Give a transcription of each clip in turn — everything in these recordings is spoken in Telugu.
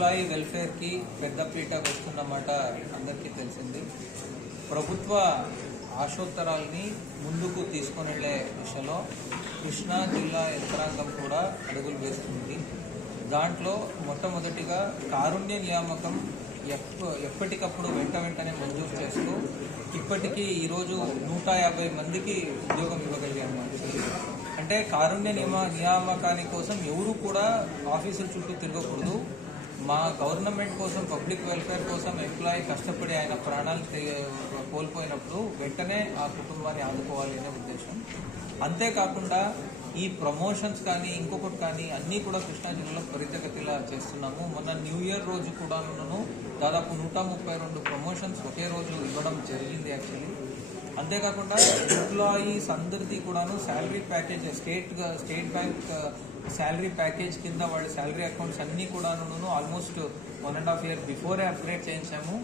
ఎంప్లాయీ వెల్ఫేర్కి పెద్దపీట వేస్తున్నమాట అందరికీ తెలిసింది. ప్రభుత్వ ఆశోత్తరాల్ని ముందుకు తీసుకొని వెళ్లే దిశలో కృష్ణా జిల్లా యంత్రాంగం కూడా అడుగులు వేస్తుంది. దాంట్లో మొట్టమొదటిగా కారుణ్య నియామకం ఎప్పటికప్పుడు వెంటనే మంజూరు చేస్తూ ఇప్పటికీ ఈరోజు 150 మందికి ఉద్యోగం ఇవ్వగలిగాము. అంటే కారుణ్య నియామకాని కోసం ఎవరు కూడా ఆఫీసుల చుట్టూ తిరగకూడదు. మా గవర్నమెంట్ కోసం, పబ్లిక్ వెల్ఫేర్ కోసం ఎంప్లాయీ కష్టపడి ఆయన ప్రాణాలు కోల్పోయినప్పుడు వెంటనే ఆ కుటుంబాన్ని ఆదుకోవాలి అనే ఉద్దేశం. అంతేకాకుండా ఈ ప్రమోషన్స్ కానీ ఇంకొకటి కానీ అన్నీ కూడా కృష్ణా జిల్లాలో త్వరితగతిలా చేస్తున్నాము. మొన్న న్యూ ఇయర్ రోజు కూడాను దాదాపు 132 ప్రమోషన్స్ ఒకే రోజు ఇవ్వడం జరిగింది యాక్చువల్లీ. అంతేకాకుండా ఎంప్లాయీస్ అందరిది కూడాను salary package state bank salary package కింద వాళ్ళ శాలరీ అకౌంట్స్ అన్నీ కూడాను ఆల్మోస్ట్ 1.5 years బిఫోరే అప్గ్రేడ్ చేయించాము.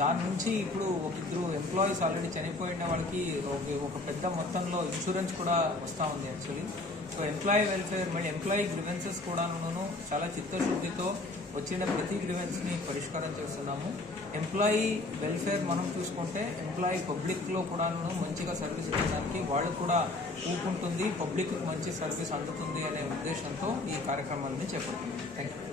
దాని నుంచి ఇప్పుడు ఇద్దరు ఎంప్లాయీస్ ఆల్రెడీ చనిపోయిన వాళ్ళకి ఒక పెద్ద మొత్తంలో ఇన్సూరెన్స్ కూడా వస్తూ ఉంది యాక్చువల్లీ. సో ఎంప్లాయీ వెల్ఫేర్ మళ్ళీ ఎంప్లాయీ గ్రివెన్సెస్ కూడాను చాలా చిత్తశుద్ధితో వచ్చిన ప్రతి గ్రివెన్స్ని పరిష్కారం చేస్తున్నాము. ఎంప్లాయీ వెల్ఫేర్ మనం చూసుకుంటే ఎంప్లాయీ పబ్లిక్లో కూడాను మంచిగా సర్వీస్ ఇవ్వడానికి వాళ్ళు కూడా ఊపుంటుంది, పబ్లిక్ మంచి సర్వీస్ అందుతుంది అనే ఉద్దేశంతో ఈ కార్యక్రమాలని చేపడుతున్నాం. Thank you.